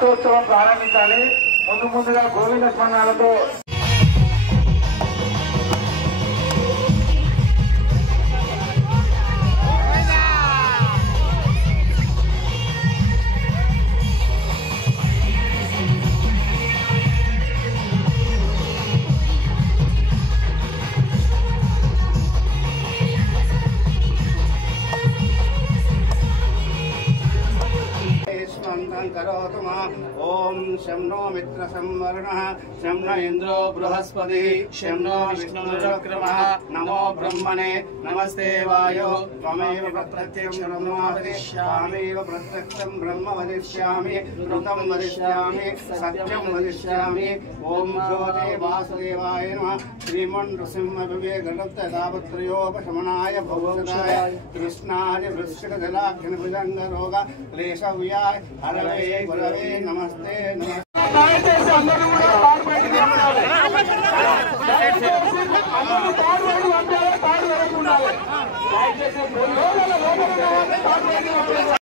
రథోత్సవం ప్రారంభించాలి. ముందుగా గోవింద స్మరణాలతో ओम शं नो मित्र संवरणः शं न इंद्रो बृहस्पतिः शं नो विष्णुरुक्रमः नमो ब्रह्मणे नमस्ते वायो त्वमेव प्रत्यक्षं ब्रह्म वदिष्यामि प्रत्यक्षं ब्रह्म वदिष्यामि ऋतं वदिष्यामि सत्यं वदिष्यामि ओम ज्योति वासुदेवाय नमः श्रीमन्नृसिंहविवेकदत्तदापत्रयोपशमनाय भवदाय कृष्णाय वृश्चिकजलाघ्नभुजङ्गरोग क्लेशव्याय हरवे गुरवे नमस्ते नमस्ते।